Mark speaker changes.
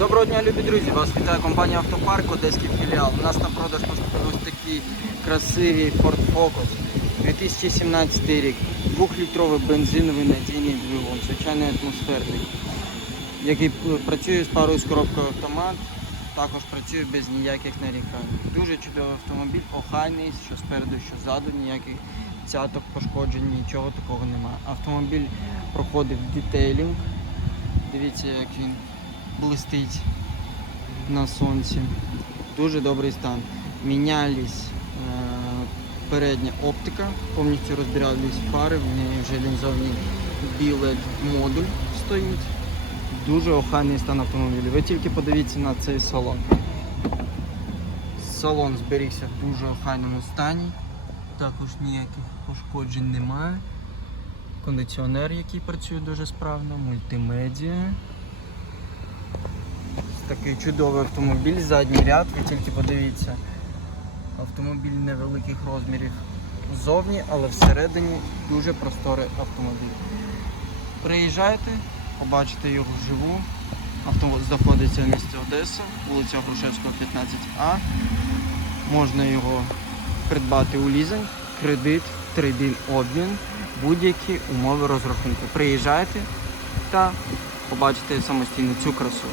Speaker 1: Доброго дня, любі друзі! Вас вітає компанія Автопарк, Одеський філіал. У нас на продаж поступили ось такі красиві Ford Focus 2017 рік. Двохлітровий бензиновий надійний двигун, звичайний атмосферний, який працює з парою з коробкою автомат, також працює без ніяких нарікань. Дуже чудовий автомобіль, охайний, що спереду, що ззаду, ніяких цяток, пошкоджень, нічого такого немає. Автомобіль проходив детейлінг. Дивіться, як він блистить на сонці. Дуже добрий стан. Мінялись е, передня оптика, повністю розбирались фари, в неї вже лінзовний білет модуль стоїть. Дуже охайний стан автомобіля. Ви тільки подивіться на цей салон. Салон зберігся в дуже охайному стані. Також ніяких пошкоджень немає. Кондиціонер, який працює дуже справно, мультимедіа. Такий чудовий автомобіль, задній ряд, ви тільки подивіться. Автомобіль невеликих розмірів ззовні, але всередині дуже просторий автомобіль. Приїжджайте, побачите його вживу. Авто знаходиться в місті Одеса, вулиця Грушевського, 15А. Можна його придбати у лізинг, кредит, трейдин обмін, будь-які умови розрахунку. Приїжджайте та побачите самостійно цю красу.